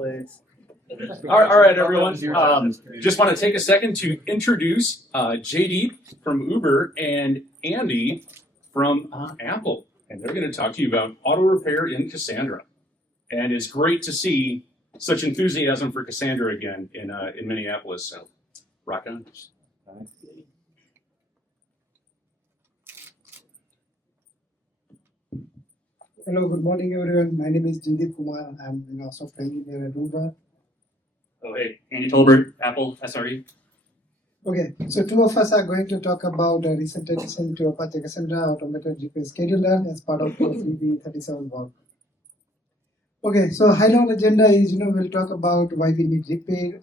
place. All right, everyone. Just want to take a second to introduce Jaydeep from Uber and Andy from Apple. And they're going to talk to you about auto repair in Cassandra. And it's great to see such enthusiasm for Cassandra again in Minneapolis. So rock on. Hello, good morning, everyone. My name is Jaydeepkumar. I'm a software engineer at Uber. Oh, hey, Andy Tolbert, Apple SRE. Okay, so two of us are going to talk about a recent addition to Apache Cassandra automated repair scheduler as part of the CV37 work. Okay, so high-level agenda is, we'll talk about why we need repair,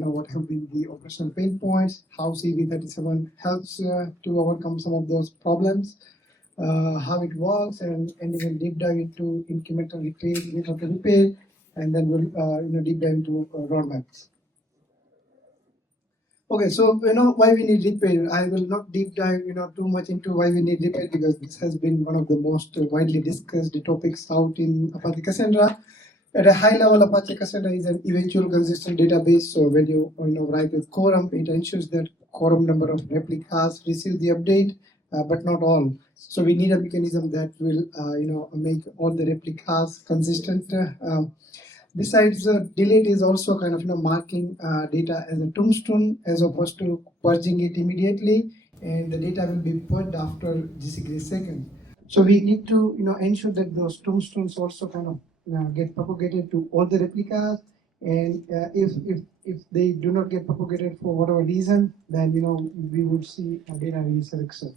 what have been the operational pain points, how CV37 helps to overcome some of those problems, how it works, and we'll deep dive into incremental repair, and then we'll deep dive into roadmaps. Okay, so why we need repair. I will not deep dive too much into why we need repair because this has been one of the most widely discussed topics out in Apache Cassandra. At a high level, Apache Cassandra is an eventual consistent database. So when you write with quorum, it ensures that quorum number of replicas receive the update, but not all. So we need a mechanism that will make all the replicas consistent. Besides, delete is also kind of marking data as a tombstone as opposed to purging it immediately, and the data will be purged after GCD second. So we need to ensure that those tombstones also kind of get propagated to all the replicas, and if they do not get propagated for whatever reason, then we would see a data resurrection.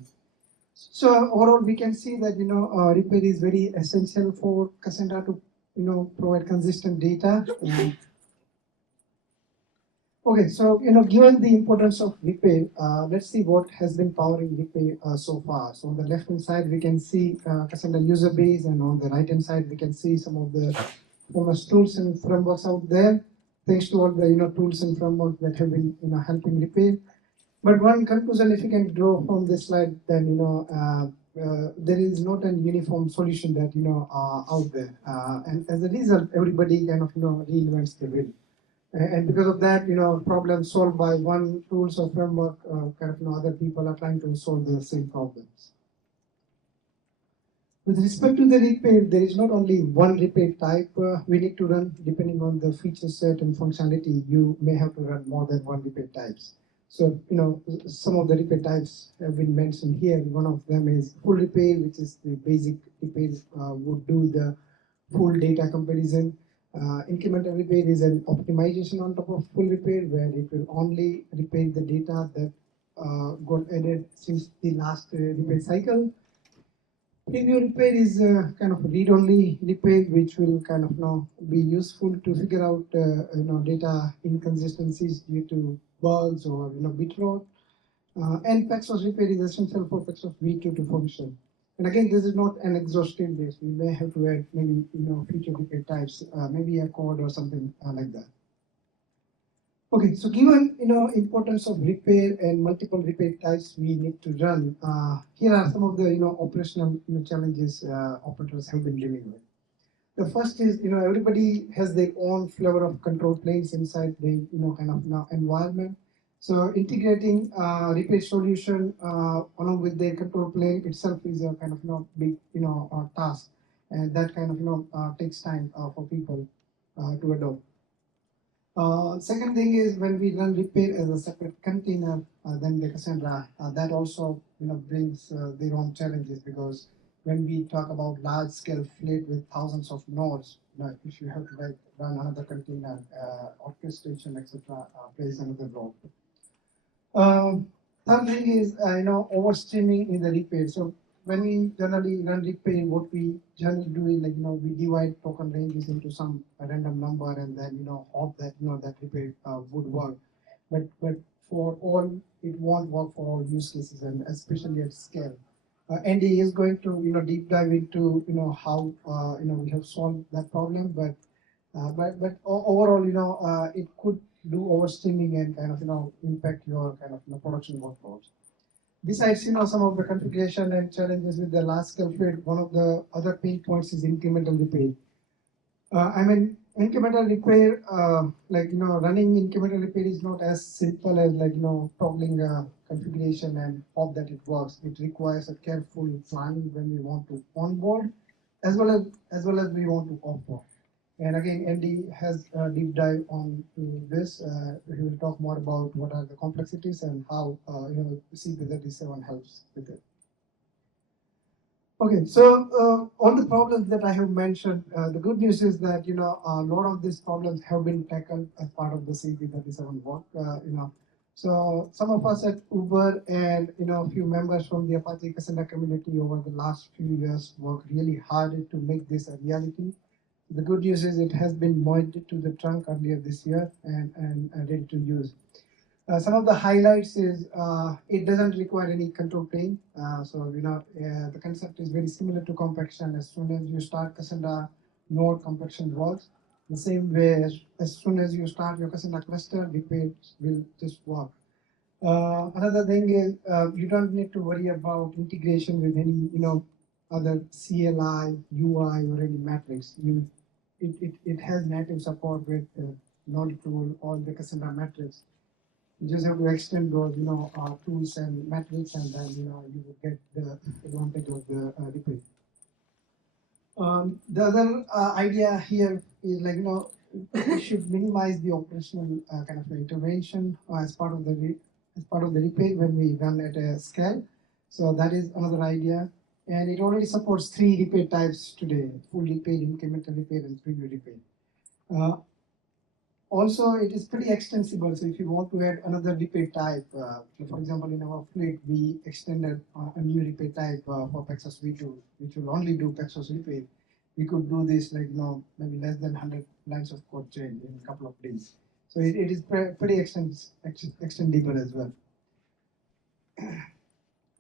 So overall, we can see that repair is very essential for Cassandra to provide consistent data. Okay, so given the importance of repair, let's see what has been powering repair so far. So on the left hand side, we can see Cassandra user base, and on the right hand side, we can see some of the famous tools and frameworks out there. Thanks to all the tools and frameworks that have been helping repair. But one conclusion, if you can draw from this slide, then there is not a uniform solution that out there, and as a result, everybody kind of reinvents the wheel, and because of that, problems solved by one tools or framework, kind of other people are trying to solve the same problems. With respect to the repair, there is not only one repair type we need to run. Depending on the feature set and functionality, you may have to run more than one repair types. So, some of the repair types have been mentioned here. One of them is full repair, which is the basic repair, would do the full data comparison. Incremental repair is an optimization on top of full repair, where it will only repair the data that got added since the last repair cycle. Preview repair is kind of read-only repair, which will kind of be useful to figure out data inconsistencies due to bugs or bit rot. And Paxos repair is essential for Paxos V2 to function. And again, this is not an exhaustive list. We may have to add maybe future repair types, maybe a code or something like that. Okay, so given importance of repair and multiple repair types we need to run, here are some of the operational challenges operators have been dealing with. The first is everybody has their own flavor of control planes inside the kind of environment. So integrating repair solution along with their control plane itself is a kind of big task, and that kind of takes time for people to adopt. Second thing is when we run repair as a separate container, then the Cassandra, that also brings their own challenges, because when we talk about large scale fleet with thousands of nodes, if you have to run another container, orchestration, etc., plays another role. Third thing is overstreaming in the repair. So when we generally run repair, what we generally do is we divide token ranges into some random number, and then hope that that repair would work. But for all, it won't work for all use cases, and especially at scale. Andy is going to deep dive into how we have solved that problem, but overall it could do overstreaming and kind of impact your kind of production workloads. Besides, some of the configuration and challenges with the large scale fleet, one of the other pain points is incremental repair. incremental repair, running incremental repair is not as simple as toggling configuration and hope that it works. It requires a careful planning when we want to onboard, as well as we want to offboard. And again, Andy has a deep dive on to this. He will talk more about what are the complexities and how CP37 helps with it. Okay, so all the problems that I have mentioned, the good news is that a lot of these problems have been tackled as part of the CP37 work. So some of us at Uber and a few members from the Apache Cassandra community over the last few years worked really hard to make this a reality. The good news is it has been merged to the trunk earlier this year and ready to use. Some of the highlights is it doesn't require any control plane. The concept is very similar to compaction. As soon as you start Cassandra node, compaction works. The same way as soon as you start your Cassandra cluster, the page will just work. Another thing is you don't need to worry about integration with any other CLI, UI, or any metrics. It has native support with node tool, all the Cassandra metrics. You just have to extend those, tools and metrics, and then you will get the advantage of the replay. The other idea here is we should minimize the operational kind of intervention as part of the replay when we run at a scale. So that is another idea, and it already supports 3 repair types today: full repair, incremental repair, and preview repair. Also, it is pretty extensible. So if you want to add another repair type, for example, in our fleet, we extended a new repair type for Paxos V2, which will only do Paxos repair. We could do this maybe less than 100 lines of code change in a couple of days. So it is pretty extendable as well.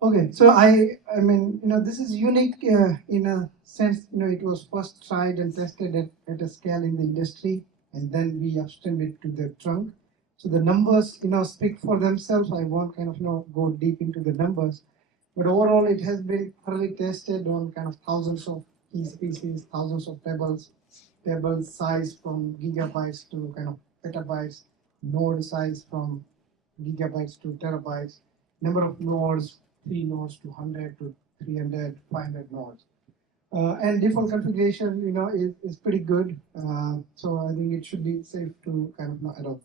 Okay, so I mean, this is unique in a sense. It was first tried and tested at a scale in the industry, and then we extended to the trunk. So the numbers, speak for themselves. I won't go deep into the numbers, but overall it has been thoroughly tested on thousands of key species, thousands of tables, table size from gigabytes to petabytes, node size from gigabytes to terabytes, number of nodes, 3 nodes to 100 to 300, 500 nodes. And default configuration, is pretty good. So I think it should be safe to adopt.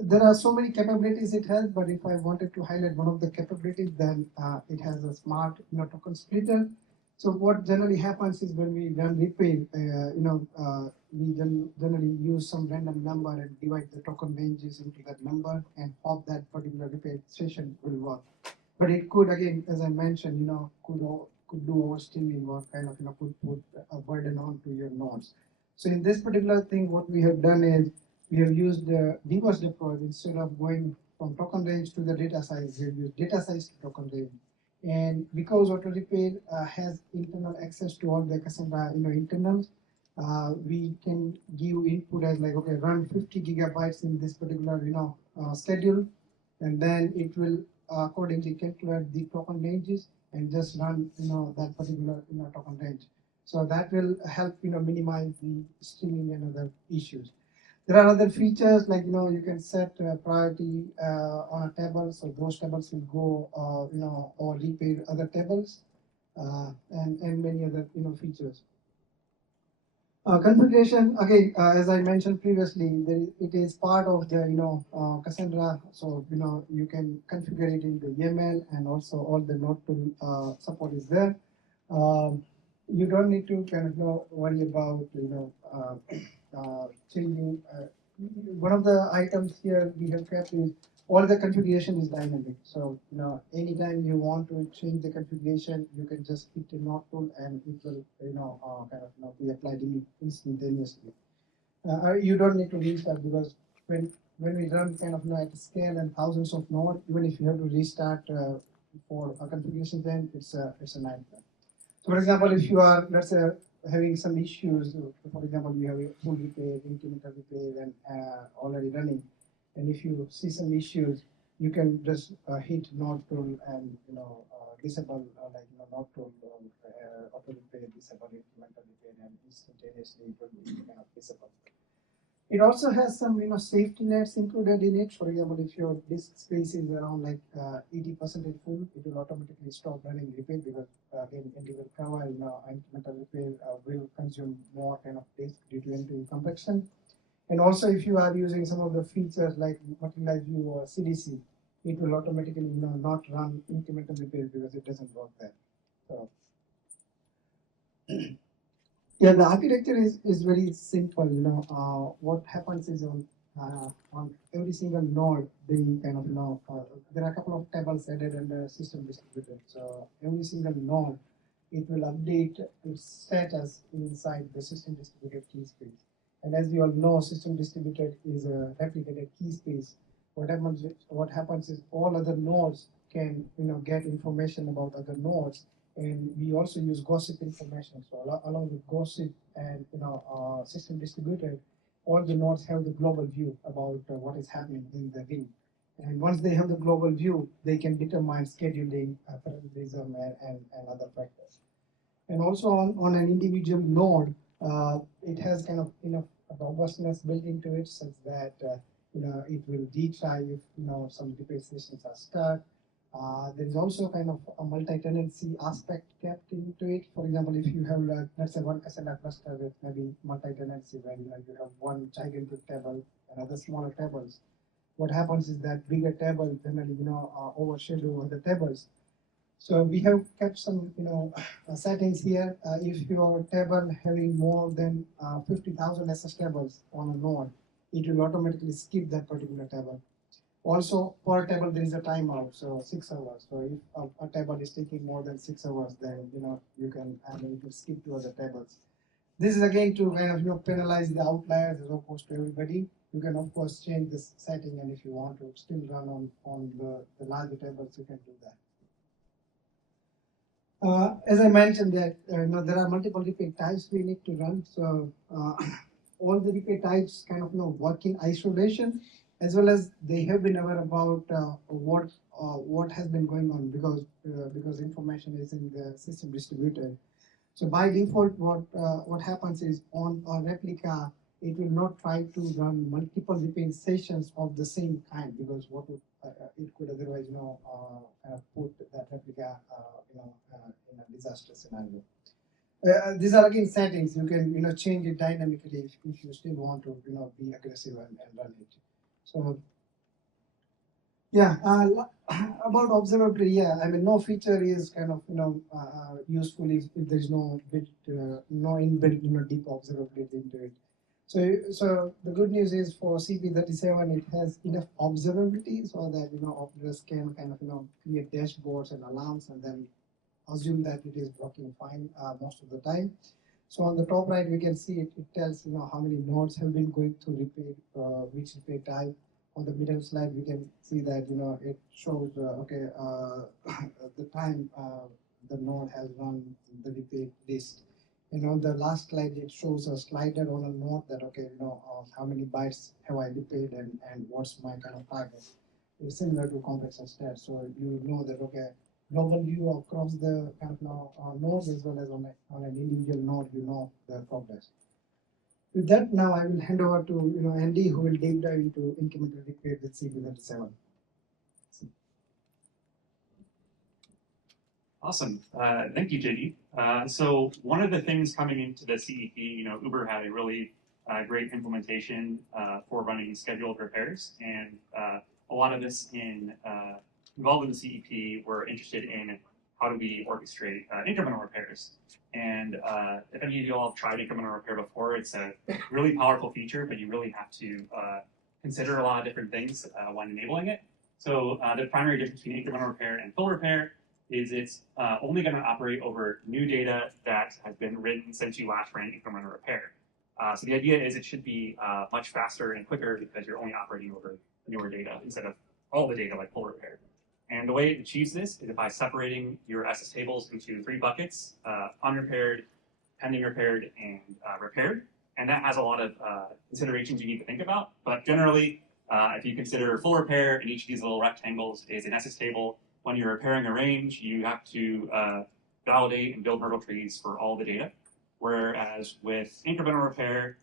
There are so many capabilities it has, but if I wanted to highlight one of the capabilities, then it has a smart token splitter. So what generally happens is when we run repair, we generally use some random number and divide the token ranges into that number and hope that particular repair session will work. But it could, again, as I mentioned, could do overstreaming or could put a burden onto your nodes. So in this particular thing, what we have done is we have used the reverse approach. Instead of going from token range to the data size, we have used data size to token range. And because auto repair has internal access to all the Cassandra internals, we can give input as okay, run 50 gigabytes in this particular schedule, and then it will accordingly calculate the token ranges and just run that particular token range. So that will help minimize the streaming and other issues. There are other features like you can set priority on a table, so those tables will go or repair other tables, and many other features. Configuration, again, as I mentioned previously, it is part of the Cassandra, so you can configure it in the YAML, and also all the node tool support is there. You don't need to worry about changing. One of the items here we have kept is all the configuration is dynamic. So anytime you want to change the configuration, you can just hit the node tool and it will be applied instantaneously. You don't need to restart, because when we run at scale and thousands of nodes, even if you have to restart for a configuration, then it's a nightmare. So for example, if you are, let's say, having some issues, for example, you have a full repair, incremental repair, and already running, and if you see some issues, you can just hit node tool and disable like not to auto repair, disable incremental repair, and instantaneously it will be kind of disable. It also has some safety nets included in it. For example, if your disk space is around like 80% full, it will automatically stop running repair because again, Andy will cover incremental repair will consume more kind of disk due to NPU compaction. And also, if you are using some of the features like materialize view or CDC, it will automatically not run incremental repair because it doesn't work there. So yeah, the architecture is very simple. What happens is on every single node, they kind of there are a couple of tables added under system distributed. So every single node, it will update its status inside the system distributed key space. And as you all know, system distributed is a replicated key space. What happens is all other nodes can get information about other nodes, and we also use gossip information. So along with gossip and system distributed, all the nodes have the global view about what is happening in the ring. And once they have the global view, they can determine scheduling, parallelism, and other factors. And also on an individual node, it has kind of enough robustness built into it such that it will retry if some repair sessions are stuck. There is also kind of a multi-tenancy aspect kept into it. For example, if you have let's say one Cassandra cluster with maybe multi-tenancy where you have one gigantic table and other smaller tables, what happens is that bigger table generally overshadow other tables. So we have kept some settings here. If your table having more than 50,000 SS tables on a node, it will automatically skip that particular table. Also, per table there is a timeout, so 6 hours. So if a table is taking more than 6 hours, then you can skip to other tables. This is again to kind of penalize the outliers as opposed to everybody. You can of course change this setting, and if you want to still run on the larger tables, you can do that. As I mentioned that there are multiple repair types we need to run. So all the repair types kind of work in isolation, as well as they have been aware about what has been going on because information is in the system distributed. So by default, what happens is on a replica, it will not try to run multiple repair sessions of the same kind because what would, it could otherwise kind of put that replica in a disaster scenario. These are again settings. You can change it dynamically if you still want to be aggressive and run it. So yeah, about observability, yeah, I mean no feature is kind of useful if there's no inbuilt deep observability into it. So the good news is for CP37 it has enough observability so that operators can kind of create dashboards and alarms and then assume that it is working fine most of the time. So on the top right we can see it tells how many nodes have been going through repair, which repair type. On the middle slide we can see that it shows the time the node has run the repair list. And on the last slide it shows a slider on a node that how many bytes have I repaired and what's my kind of target. It's similar to complex stats, so you know that global view across the kind of nodes as well as on an individual node the progress. With that, now I will hand over to Andy, who will deep dive into incremental repair with CP37. Awesome. Thank you, JD. So one of the things coming into the CEP, Uber had a really great implementation for running scheduled repairs, and a lot of us involved in the CEP were interested in how do we orchestrate incremental repairs. And if any of you all have tried incremental repair before, it's a really powerful feature, but you really have to consider a lot of different things when enabling it. So the primary difference between incremental repair and full repair is it's only going to operate over new data that has been written since you last ran incremental repair. So the idea is it should be much faster and quicker because you're only operating over newer data instead of all the data like full repair. And the way it achieves this is by separating your SS tables into 3 buckets, unrepaired, pending repaired, and repaired. And that has a lot of considerations you need to think about. But generally, if you consider full repair, and each of these little rectangles is an SS table, when you're repairing a range, you have to validate and build hurdle trees for all the data. Whereas with incremental repair,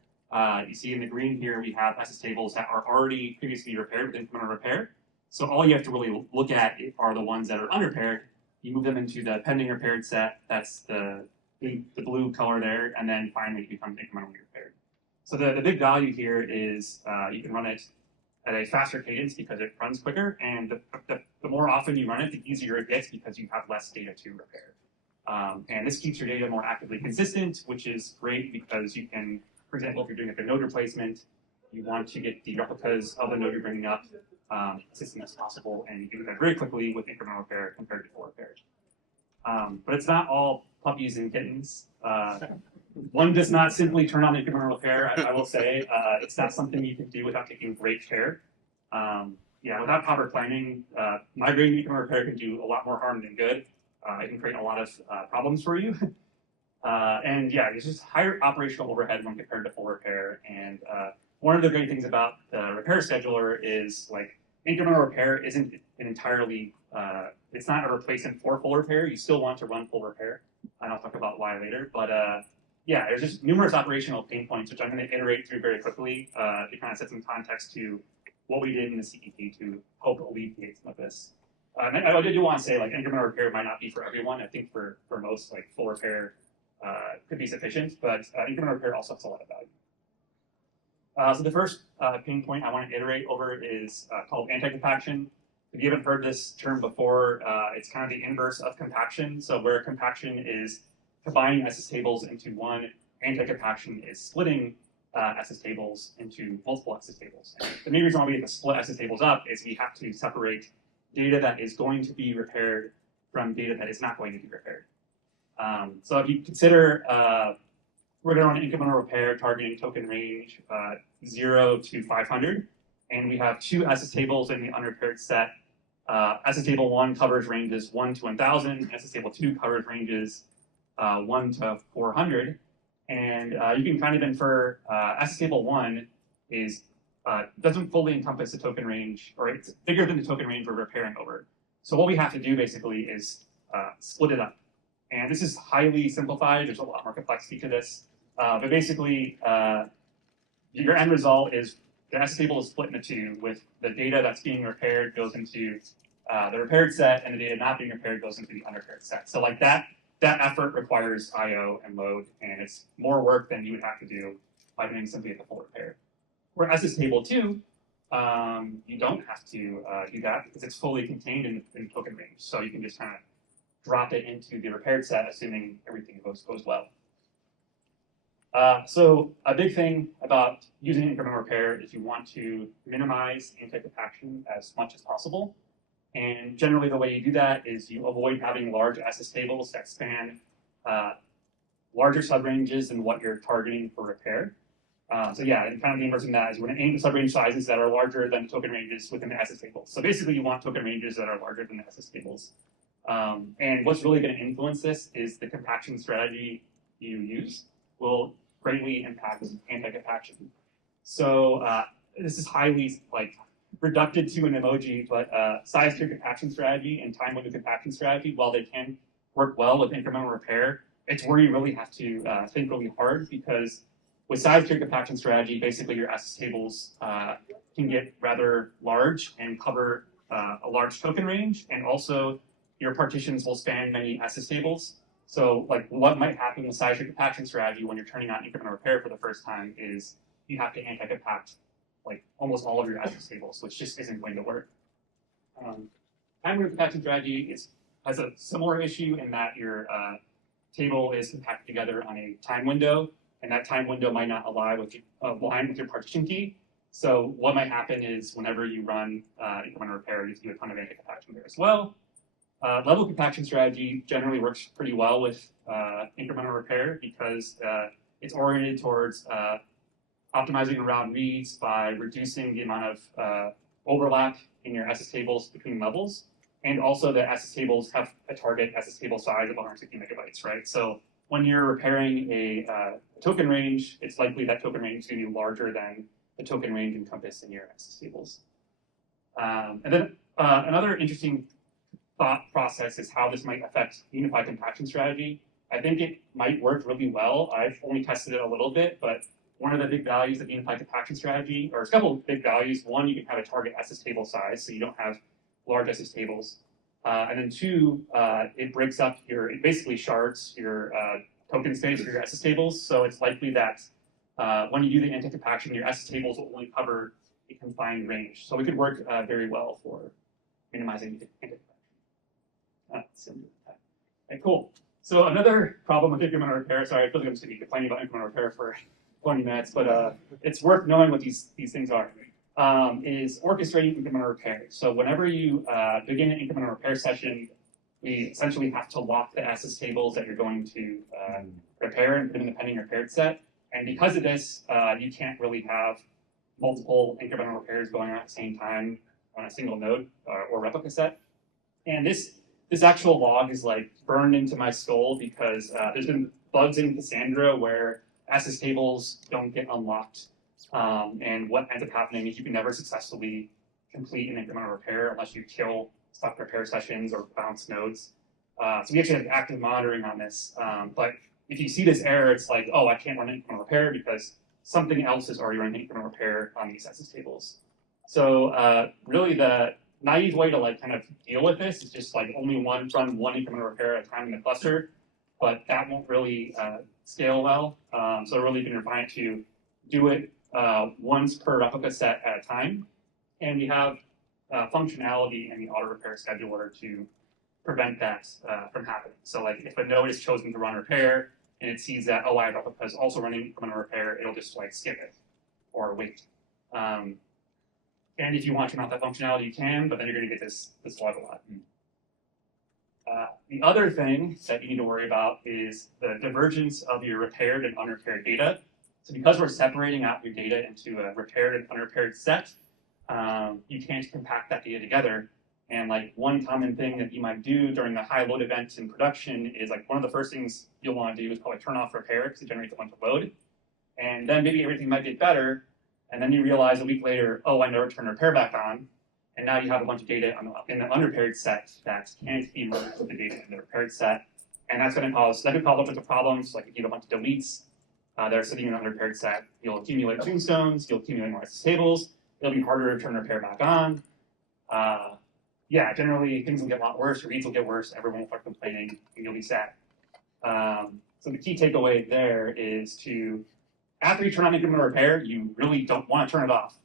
you see in the green here, we have SS tables that are already previously repaired with incremental repair. So all you have to really look at are the ones that are unrepaired. You move them into the pending repaired set. That's the blue color there, and then finally it becomes incrementally repaired. So the big value here is you can run it at a faster cadence because it runs quicker, and the more often you run it, the easier it gets because you have less data to repair. And this keeps your data more actively consistent, which is great because you can, for example, if you're doing a node replacement, you want to get the replicas of the node you're bringing up consistent as possible, and you can do that very quickly with incremental repair compared to full repair. But it's not all puppies and kittens. One does not simply turn on incremental repair, I will say. It's not something you can do without taking great care. Yeah, without proper planning, migrating incremental repair can do a lot more harm than good. It can create a lot of problems for you. And yeah, there's just higher operational overhead when compared to full repair. And one of the great things about the repair scheduler is like incremental repair isn't an entirely, it's not a replacement for full repair. You still want to run full repair. And I'll talk about why later. But yeah, there's just numerous operational pain points, which I'm going to iterate through very quickly to kind of set some context to what we did in the CEP to help alleviate some of this. I do want to say, like, incremental repair might not be for everyone. I think for most, like, full repair could be sufficient, but incremental repair also has a lot of value. So the first pain point I want to iterate over is called anti-compaction. If you haven't heard this term before, it's kind of the inverse of compaction. So where compaction is combining SS tables into one, anti-compaction is splitting SS tables into multiple SS tables. And the main reason why we have to split SS tables up is we have to separate data that is going to be repaired from data that is not going to be repaired. So if you consider we're going to run an incremental repair targeting token range 0 to 500, and we have two SS tables in the unrepaired set. SS table 1 covers ranges 1 to 1000, SS table 2 covers ranges 1 to 400, and you can kind of infer SS table 1 is doesn't fully encompass the token range, or it's bigger than the token range we're repairing over. So what we have to do basically is split it up. And this is highly simplified. There's a lot more complexity to this. But basically, your end result is the SS table is split into two, with the data that's being repaired goes into the repaired set, and the data not being repaired goes into the unrepaired set. So like that effort requires I/O and load, and it's more work than you would have to do by doing simply at the full repair. Whereas SS table 2, you don't have to do that because it's fully contained in token range. So you can just kind of drop it into the repaired set, assuming everything goes well. So a big thing about using incremental repair is you want to minimize anti-compaction as much as possible. And generally the way you do that is you avoid having large SS tables that span larger subranges than what you're targeting for repair. So yeah, and kind of the inverse of that is you want to aim at subrange sizes that are larger than token ranges within the SS tables. So basically you want token ranges that are larger than the SS tables. And what's really going to influence this is the compaction strategy you use will greatly impact anti-compaction. So this is highly reducted to an emoji, but size tier compaction strategy and time window compaction strategy, while they can work well with incremental repair, it's where you really have to think really hard, because with size tier compaction strategy, basically your SS tables can get rather large and cover a large token range, and also your partitions will span many SS tables. So like what might happen with size tier compaction strategy when you're turning on incremental repair for the first time is you have to anti-compact like almost all of your SS tables, which just isn't going to work. Time window compaction strategy has a similar issue in that your table is compacted together on a time window, and that time window might not align with your partition key. So what might happen is whenever you run incremental repair, you do a ton of anti-compaction there as well. Level compaction strategy generally works pretty well with incremental repair because it's oriented towards optimizing around reads by reducing the amount of overlap in your SS tables between levels. And also the SS tables have a target SS table size of 160 megabytes, right? So when you're repairing a token range, it's likely that token range is going to be larger than the token range encompassed in your SS tables. And then another interesting thought process is how this might affect unified compaction strategy. I think it might work really well. I've only tested it a little bit, but one of the big values of unified compaction strategy, or a couple of big values, one, you can have a target SS table size, so you don't have large SS tables. And then two, it breaks up it basically shards your token space for your SS tables. So it's likely that when you do the anti-compaction, your SS tables will only cover a confined range. So it could work very well for minimizing anti-compaction. Okay, cool. So another problem with incremental repair, sorry, I feel like I'm just going to be complaining about incremental repair for 20 minutes, but it's worth knowing what these things are, is orchestrating incremental repair. So whenever you begin an incremental repair session, we essentially have to lock the SS tables that you're going to repair and put in the pending repaired set. And because of this, you can't really have multiple incremental repairs going on at the same time on a single node or replica set. And this actual log is like burned into my skull because there's been bugs in Cassandra where SS tables don't get unlocked. And what ends up happening is you can never successfully complete an incremental repair unless you kill stuck repair sessions or bounce nodes. So we actually have active monitoring on this. But if you see this error, it's like, oh, I can't run incremental repair because something else is already running incremental repair on these SS tables. So really the naive way to like kind of deal with this is just like only run one incremental repair at a time in the cluster, but that won't really scale well. So really you can refine it to do it once per replica set at a time. And we have functionality in the auto repair scheduler to prevent that from happening. So like if a node is chosen to run repair and it sees that, oh, I replica is also running incremental repair, it'll just like skip it or wait. And if you want to turn off that functionality, you can, but then you're going to get this log a lot. The other thing that you need to worry about is the divergence of your repaired and unrepaired data. So because we're separating out your data into a repaired and unrepaired set, you can't compact that data together. And like one common thing that you might do during a high load event in production is like one of the first things you'll want to do is probably turn off repair because it generates a bunch of load. And then maybe everything might get better. And then you realize a week later, oh, I never turned repair back on. And now you have a bunch of data in the unrepaired set that can't be merged with the data in the repaired set. And that could cause a bunch of problems, like if you have a bunch of deletes that are sitting in an unrepaired set, you'll accumulate tombstones, you'll accumulate more SS tables, it'll be harder to turn repair back on. Yeah, generally things will get a lot worse, your reads will get worse, everyone will start complaining, and you'll be sad. So the key takeaway there is to, after you turn on incremental repair, you really don't want to turn it off.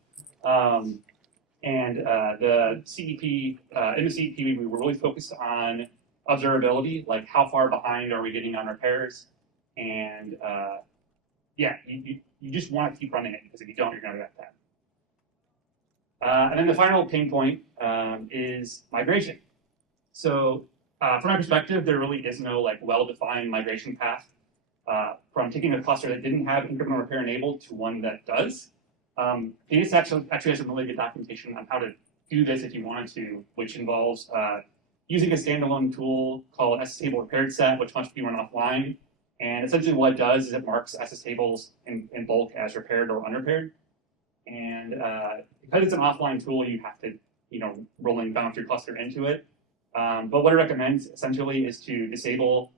The CEP, in the CEP, we were really focused on observability, like how far behind are we getting on repairs, and yeah, you just want to keep running it, because if you don't, you're going to get that. And then the final pain point is migration. So from my perspective, there really is no like well-defined migration path from taking a cluster that didn't have incremental repair enabled to one that does. This actually has some really good documentation on how to do this if you wanted to, which involves using a standalone tool called SS table repaired set, which must be run offline. And essentially what it does is it marks SS tables in bulk as repaired or unrepaired. And because it's an offline tool, you have to, rolling bounce your cluster into it. But what it recommends essentially is to disable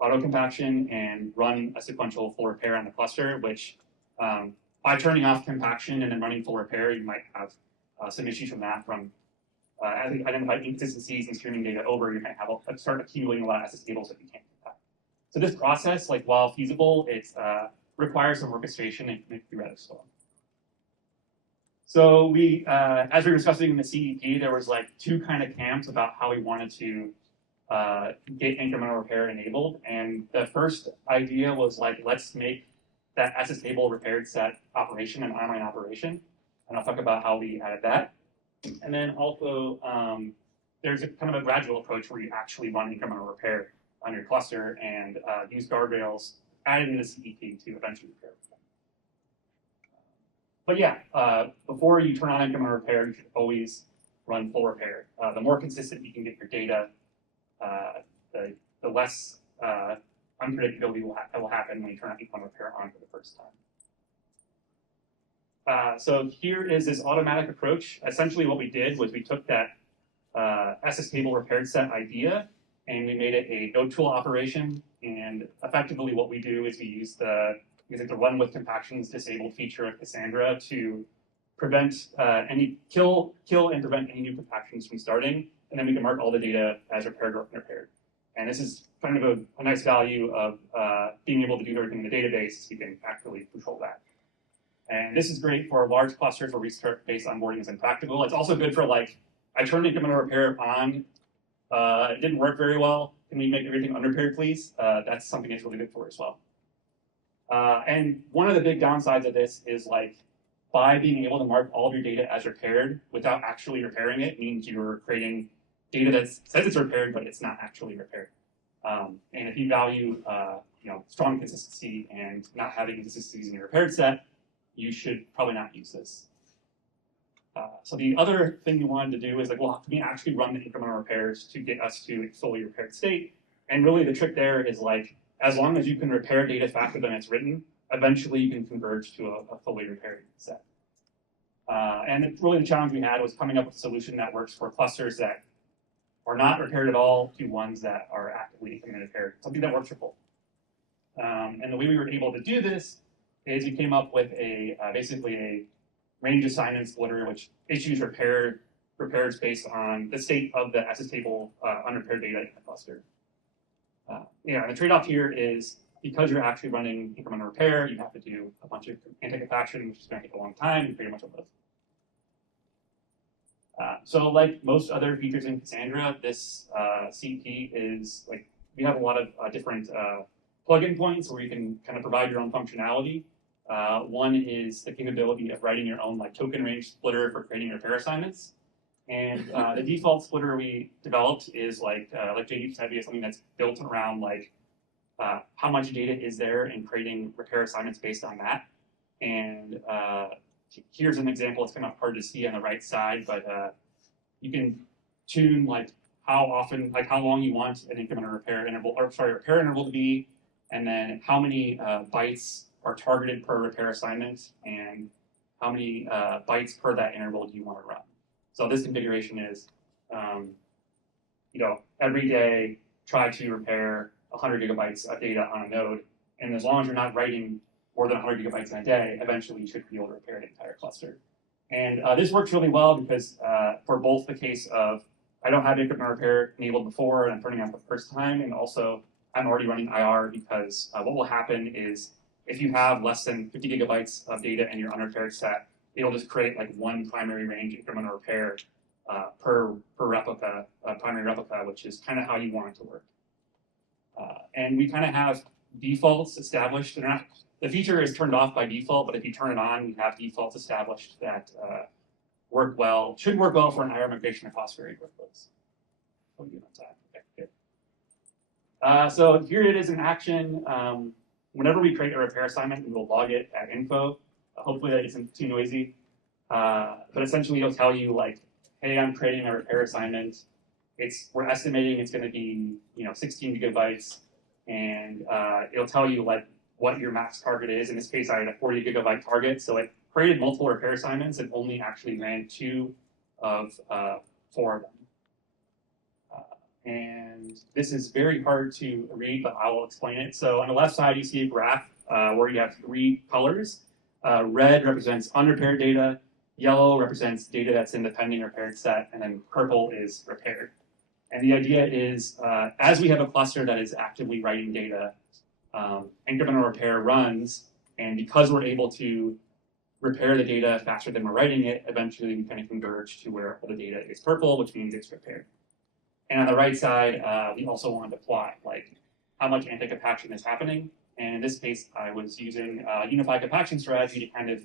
auto compaction and run a sequential full repair on the cluster, which by turning off compaction and then running full repair, you might have some issues from that. As we identify inconsistencies in streaming data over, you might have start accumulating a lot of SS tables that you can't compact. So this process, like while feasible, it requires some orchestration and can be rather slow. So we, as we were discussing in the CEP, there was like two kind of camps about how we wanted to get incremental repair enabled. And the first idea was like, let's make that SS table repaired set operation an online operation. And I'll talk about how we added that. And then also, there's a kind of a gradual approach where you actually run incremental repair on your cluster and use guardrails added in the CEP to eventually repair. But yeah, before you turn on incremental repair, you should always run full repair. The more consistent you can get your data, the less unpredictability will happen when you turn on incremental repair on for the first time. So here is this automatic approach. Essentially what we did was we took that SS table repaired set idea, and we made it a node tool operation. And effectively, what we do is we use the run with compactions disabled feature of Cassandra to prevent kill and prevent any new compactions from starting, and then we can mark all the data as repaired or unrepaired. And this is kind of a nice value of being able to do everything in the database, so you can actually control that. And this is great for large clusters where restart-based onboarding is impractical. It's also good for like, I turned incremental repair on, it didn't work very well. Can we make everything unrepaired, please? That's something it's really good for as well. And one of the big downsides of this is like, by being able to mark all of your data as repaired without actually repairing it means you're creating data that says it's repaired, but it's not actually repaired. And if you value strong consistency and not having inconsistencies in your repaired set, you should probably not use this. So the other thing we wanted to do is like, well, can we actually run the incremental repairs to get us to a fully repaired state? And really the trick there is like, as long as you can repair data faster than it's written, eventually you can converge to a fully repaired set. And really the challenge we had was coming up with a solution that works for clusters that are not repaired at all to ones that are actively repaired, something that works for both. And the way we were able to do this is we came up with basically a range assignment splitter, which issues repairs based on the state of the SS table unrepaired data in the cluster. And the trade-off here is because you're actually running incremental repair, you have to do a bunch of anti-compaction, which is going to take a long time, and pretty much all those. So like most other features in Cassandra, this CP is like, we have a lot of different plugin points where you can kind of provide your own functionality. One is the capability of writing your own like token range splitter for creating repair assignments. And the default splitter we developed is like Jaydeep said, is something that's built around like how much data is there and creating repair assignments based on that. And here's an example. It's kind of hard to see on the right side, but you can tune like how often, like how long you want an incremental repair interval, or sorry, repair interval to be, and then how many bytes are targeted per repair assignment, and how many bytes per that interval do you want to run. So this configuration is, every day try to repair 100 gigabytes of data on a node, and as long as you're not writing more than 100 gigabytes in a day, eventually you should be able to repair an entire cluster. And this works really well because for both the case of I don't have incremental repair enabled before and I'm turning on for the first time, and also I'm already running IR because what will happen is if you have less than 50 gigabytes of data in your unrepaired set, it'll just create like one primary range incremental repair per replica, primary replica, which is kind of how you want it to work. And we kind of have defaults established. The feature is turned off by default, but if you turn it on, we have defaults established that should work well for an IR migration across varied workloads. So here it is in action. Whenever we create a repair assignment, we will log it at info. Hopefully that isn't too noisy. But essentially it'll tell you like, hey, I'm creating a repair assignment. We're estimating it's going to be 16 gigabytes, and it'll tell you like what your max target is. In this case, I had a 40 gigabyte target, so it created multiple repair assignments and only actually ran 2 of 4 of them. And this is very hard to read, but I will explain it. So on the left side, you see a graph where you have 3 colors. Red represents unrepaired data, yellow represents data that's in the pending repaired set, and then purple is repaired. And the idea is, as we have a cluster that is actively writing data, incremental repair runs, and because we're able to repair the data faster than we're writing it, eventually we kind of converge to where all the data is purple, which means it's repaired. And on the right side, we also wanted to plot like how much anti-compaction is happening. And in this case, I was using a unified compaction strategy to kind of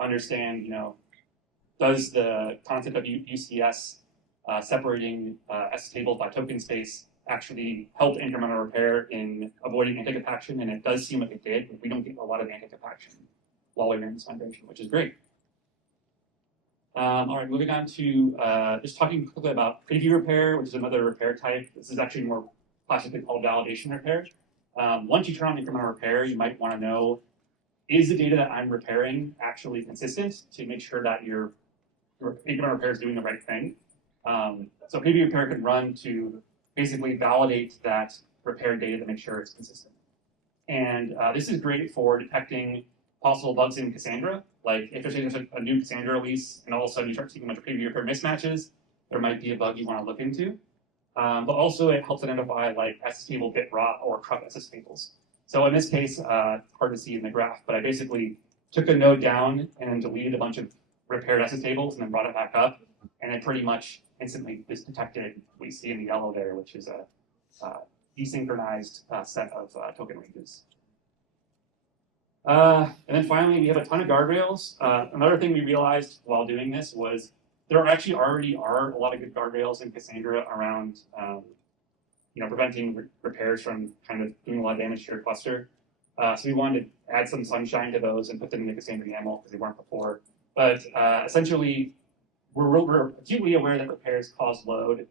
understand, does the concept of UCS separating S tables by token space actually help incremental repair in avoiding anti-compaction? And it does seem like it did. We don't get a lot of anti-compaction while we're in this migration, which is great. All right, moving on to just talking quickly about preview repair, which is another repair type. This is actually more classically called validation repair. Once you turn on incremental repair, you might want to know, is the data that I'm repairing actually consistent to make sure that your incremental repair is doing the right thing? So preview repair can run to basically validate that repair data to make sure it's consistent. And this is great for detecting possible bugs in Cassandra. Like if there's a new Cassandra release and all of a sudden you start seeing a bunch of preview repair mismatches, there might be a bug you want to look into. But also it helps identify like SS table bit rot or corrupt SS tables. So in this case, hard to see in the graph, but I basically took a node down and then deleted a bunch of repaired SS tables and then brought it back up, and it pretty much instantly just detected what you see in the yellow there, which is a desynchronized set of token ranges. And then finally, we have a ton of guardrails. Another thing we realized while doing this was there actually already are a lot of good guardrails in Cassandra around preventing repairs from kind of doing a lot of damage to your cluster. So we wanted to add some sunshine to those and put them in the Cassandra YAML because they weren't before. But essentially, we're acutely aware that repairs cause load.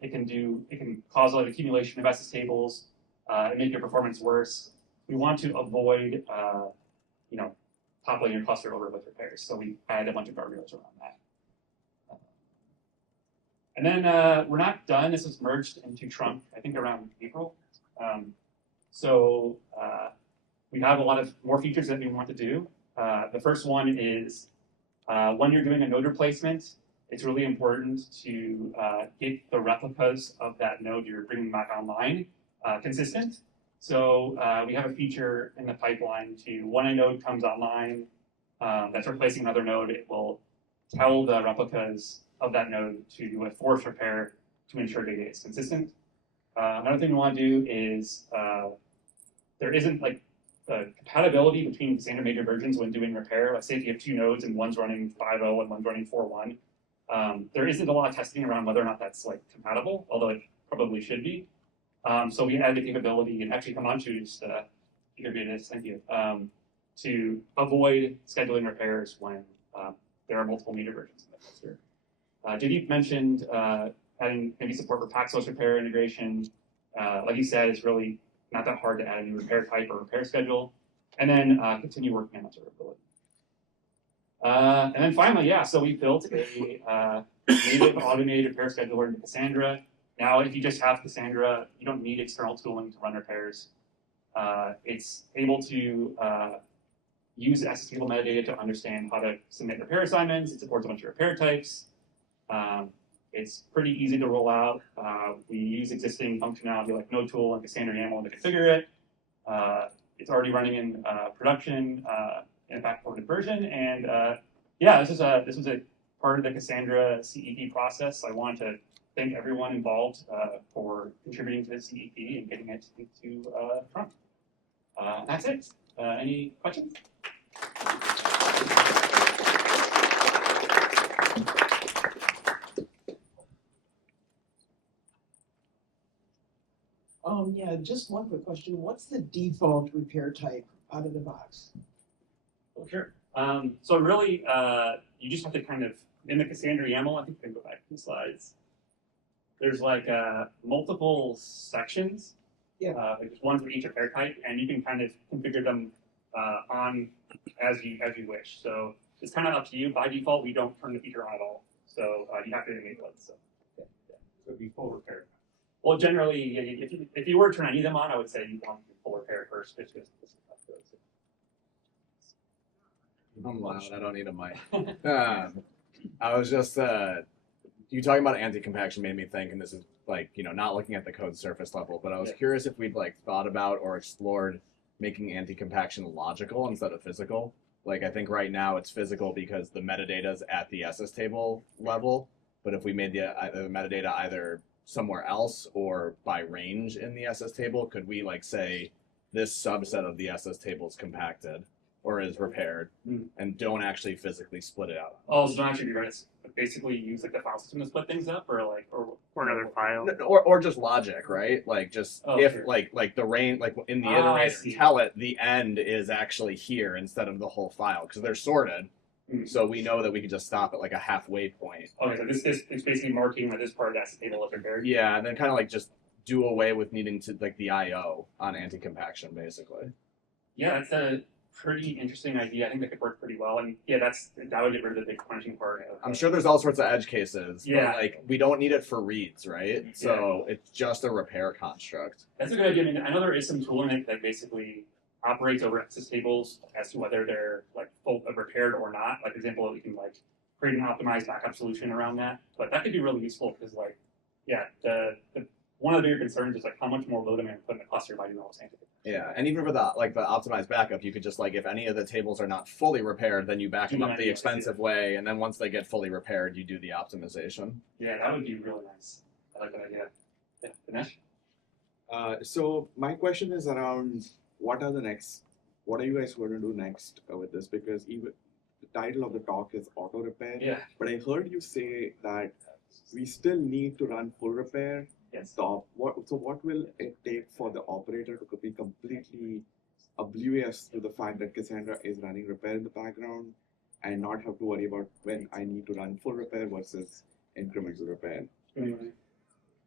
It can cause a lot of accumulation of SS tables and make your performance worse. We want to avoid toppling your cluster over with repairs. So we added a bunch of guardrails around that. And then we're not done. This was merged into Trunk, I think, around April. So we have a lot of more features that we want to do. The first one is when you're doing a node replacement, it's really important to get the replicas of that node you're bringing back online consistent. So we have a feature in the pipeline to when a node comes online that's replacing another node, it will tell the replicas of that node to do a force repair to ensure data is consistent. Another thing we want to do is there isn't like the compatibility between Cassandra major versions when doing repair. Let's say if you have two nodes and one's running 5.0 and one's running 4.1, there isn't a lot of testing around whether or not that's like compatible, although it probably should be. So we added the capability, and actually Kamanchu just contributed this, thank you, to avoid scheduling repairs when there are multiple meter versions in the cluster. Jaydeep mentioned adding maybe support for pack source repair integration. Like he said, it's really not that hard to add a new repair type or repair schedule, and then continue working on observability. And then finally, yeah, so we built a native automated repair scheduler into Cassandra. Now, if you just have Cassandra, you don't need external tooling to run repairs. It's able to use SS table metadata to understand how to submit repair assignments. It supports a bunch of repair types. It's pretty easy to roll out. We use existing functionality like NodeTool and Cassandra YAML to configure it. It's already running in production in a back-ported version. And yeah, this was a part of the Cassandra CEP process. I wanted to thank everyone involved for contributing to the CEP and getting it into Trunk. That's it. Any questions? Yeah, just one quick question. What's the default repair type out of the box? Oh, sure. So really, you just have to kind of, in the Cassandra YAML, I think we can go back to the slides. There's like multiple sections, like one for each repair type, and you can kind of configure them on as you wish. So it's kind of up to you. By default, we don't turn the feature on at all. So you have to enable it. So yeah. So it'd be full repair. Well, generally, if you were to turn any of them on, I would say you want full repair first. Just because this is how it goes. I'm loud. I don't need a mic. I was just you talking about anti-compaction made me think, and this is like not looking at the code surface level, but I was curious if we'd like thought about or explored making anti-compaction logical instead of physical. Like I think right now it's physical because the metadata is at the SS table level, but if we made the metadata either somewhere else or by range in the SS table, could we like say this subset of the SS table is compacted or is repaired and don't actually physically split it out? Oh, so don't actually rewrite it. Basically use like the file system to split things up, or another file, or just logic, right? Like just if sure. like the range, like in the iterator, tell it the end is actually here instead of the whole file because they're sorted. So we know that we can just stop at like a halfway point. Okay, so this is basically marking that this part of that table is repaired. Yeah, and then kind of like just do away with needing to like the I/O on anti-compaction, basically. Yeah, pretty interesting idea. I think that could work pretty well. And yeah, that would get rid of the big punching part. I'm sure there's all sorts of edge cases, Yeah. but like we don't need it for reads, right? So it's just a repair construct. That's a good idea. I mean, I know there is some tooling that basically operates over access tables as to whether they're like full repaired or not. Like, for example, we can like create an optimized backup solution around that. But that could be really useful because, like, yeah, the one of the bigger concerns is like how much more load I'm going to put in the cluster by doing all the same thing. Yeah, and even for the optimized backup, you could just like if any of the tables are not fully repaired, then you back them up the expensive way, and then once they get fully repaired, you do the optimization. Yeah, that would be really nice. I like that idea. Yeah, Dinesh? So my question is around what are you guys going to do next with this? Because even the title of the talk is auto repair. Yeah. But I heard you say that we still need to run full repair. Yes. So what will it take for the operator to be completely oblivious to the fact that Cassandra is running repair in the background and not have to worry about when I need to run full repair versus incremental repair?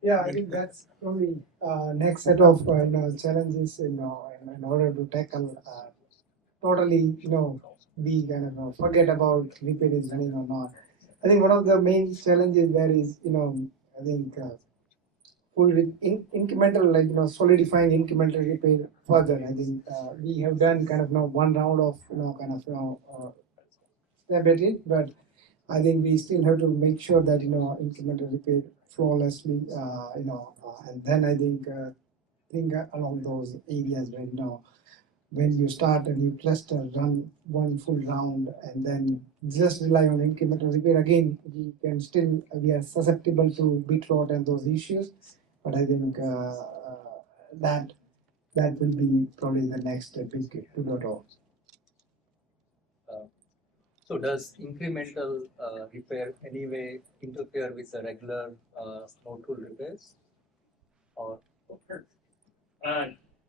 Yeah, I think that's probably next set of challenges in order to tackle totally we kind of forget about repair is running or not. I think one of the main challenges there is I think full incremental solidifying incremental repair further. I think we have done kind of one round of step at it, but I think we still have to make sure that incremental repair flawlessly, and then I think along those areas where when you start a new cluster, run one full round, and then just rely on incremental repair. Again, we are susceptible to bit rot and those issues, but I think that will be probably the next big pivot. So does incremental repair anyway interfere with the regular node tool repairs? Or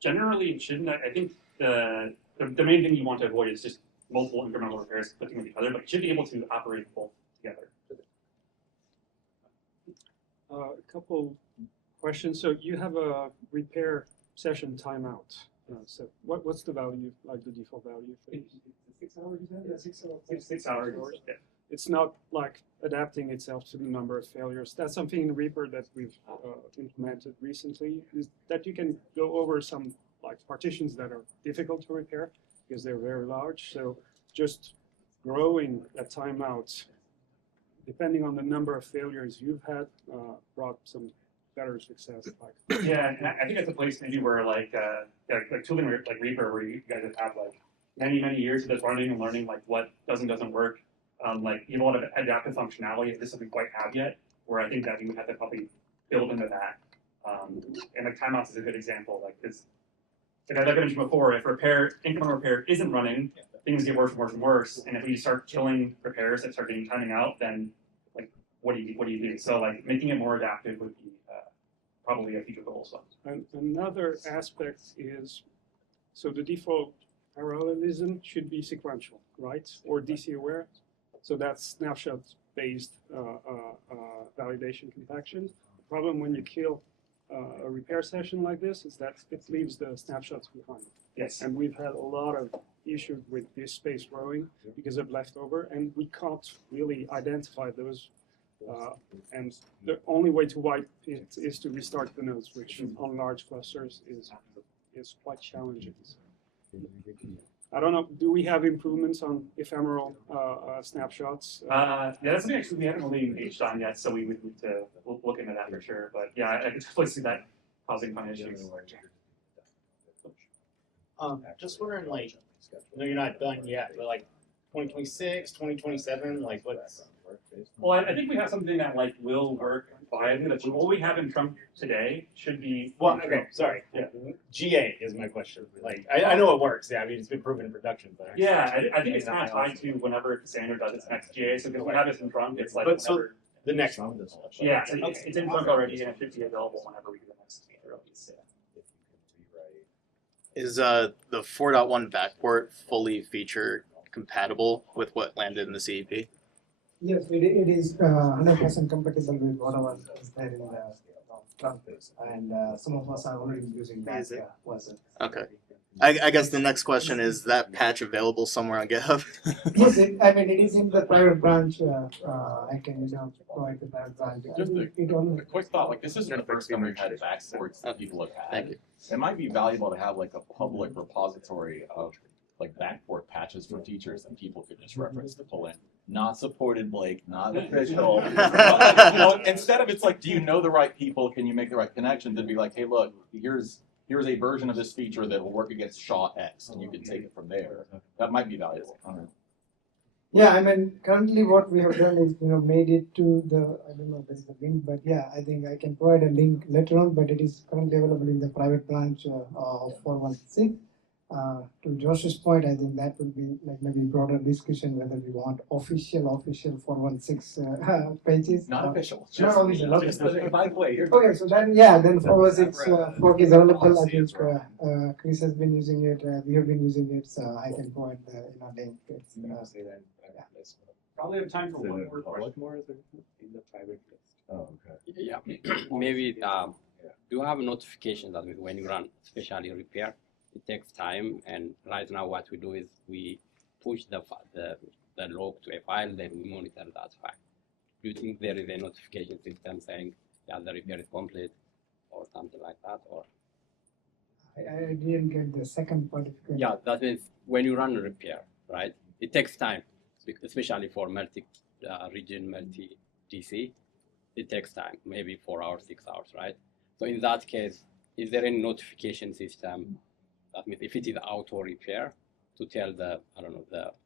Generally, it shouldn't. I think the main thing you want to avoid is just multiple incremental repairs clicking with each other, but you should be able to operate both together. A couple questions. So you have a repair session timeout. So what's the value, like the default value? 6 hours, you said? Yeah, 6 hours. Yeah. It's not like adapting itself to the number of failures. That's something in Reaper that we've implemented recently, is that you can go over some like partitions that are difficult to repair because they're very large. So just growing that timeout, depending on the number of failures you've had, brought some better success. Yeah, and I think that's a place maybe where like tooling like Reaper, where you guys have had like many years of this running and learning like what doesn't work. Like you have a lot of adaptive functionality if this doesn't quite have yet, where I think that we would have to probably build into that. And like timeouts is a good example. Like this, like I mentioned before, if incremental repair isn't running, things get worse and worse and worse. And if we start killing repairs that start getting timing out, then like what do you do? So like making it more adaptive would be probably a future goal as well. And another aspect is, so the default parallelism should be sequential, right? Or DC aware. So that's snapshot-based validation compaction. The problem when you kill a repair session like this is that it leaves the snapshots behind. Yes. And we've had a lot of issues with this space growing because of leftover, and we can't really identify those. And the only way to wipe it is to restart the nodes, which on large clusters is quite challenging. I don't know. Do we have improvements on ephemeral snapshots? Yeah, that's something actually we haven't really engaged on yet, so we would need to look into that for sure. But yeah, I can definitely see that causing fun issues. Just wondering, like, I know you're not done yet, but like 2026, 2027, like what's... Well, I think we have something that like will work viably. But what we have in Trump today should be. Well, okay, sorry. Yeah. GA is my question. Like, I know it works. Yeah, I mean, it's been proven in production, but yeah, I think it's kind of tied to whenever Cassandra does its next GA. So because we have this in Trump, it's like. But so the next one. Yeah, it's in Trump already, and it should be available whenever we do the next release. Is the 4.1 backport fully feature compatible with what landed in the CEP? Yes, it is 100% compatible with whatever is there in the Trump, and some of us are already using that version. Okay. I guess the next question is that patch available somewhere on GitHub? Yes, it is in the private branch. I can provide the private branch. Just It only. A quick thought, like this isn't the first time we've had backports that people have had. Thank you. It might be valuable to have like a public repository of like backport patches for teachers that people could just reference to pull in. Not supported, Blake, not official. But, you know, instead of it's like, do you know the right people? Can you make the right connections? It'd be like, hey, look, here's a version of this feature that will work against SHA X, and you can take it from there. That might be valuable. I don't know. Yeah, I mean, currently what we have done is, made it to the, I don't know if there's a link, but yeah, I think I can provide a link later on, but it is currently available in the private branch of 416. To Josh's point, I think that will be like maybe broader discussion whether we want official 416 pages. Not official. Not official, okay. Just by the way, Okay, so then 416 fork is available. I think Chris has been using it, we have been using it, so I can provide the link. It's, Probably have time for one more question. In the private list. Oh, okay. Yeah, maybe do you have notifications that when you run especially repair, it takes time, and right now what we do is we push the log to a file, then we monitor that file. Do you think there is a notification system saying, yeah, the repair is complete or something like that? Or I didn't get the second part of it. yeah, that means when you run a repair, right, it takes time, especially for multi-region, multi-DC, it takes time, maybe 4 hours, 6 hours, right? So in that case, is there any notification system? That means if it is auto repair, to tell the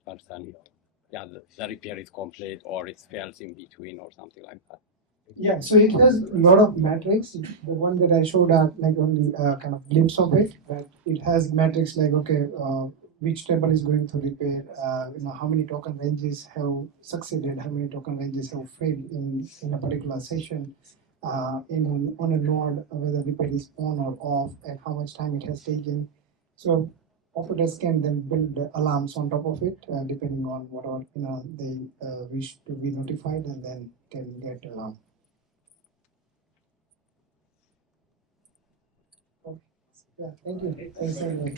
person, yeah, the repair is complete or it fails in between or something like that. Yeah, so it has a lot of metrics. The one that I showed are like only kind of glimpse of it, but it has metrics like, okay, which table is going to repair, how many token ranges have succeeded, how many token ranges have failed in a particular session, on a node, whether repair is on or off, and how much time it has taken. So Autodesk can then build alarms on top of it, depending on whatever they wish to be notified, and then can get alarm. Yeah, thank you. Thanks, everyone.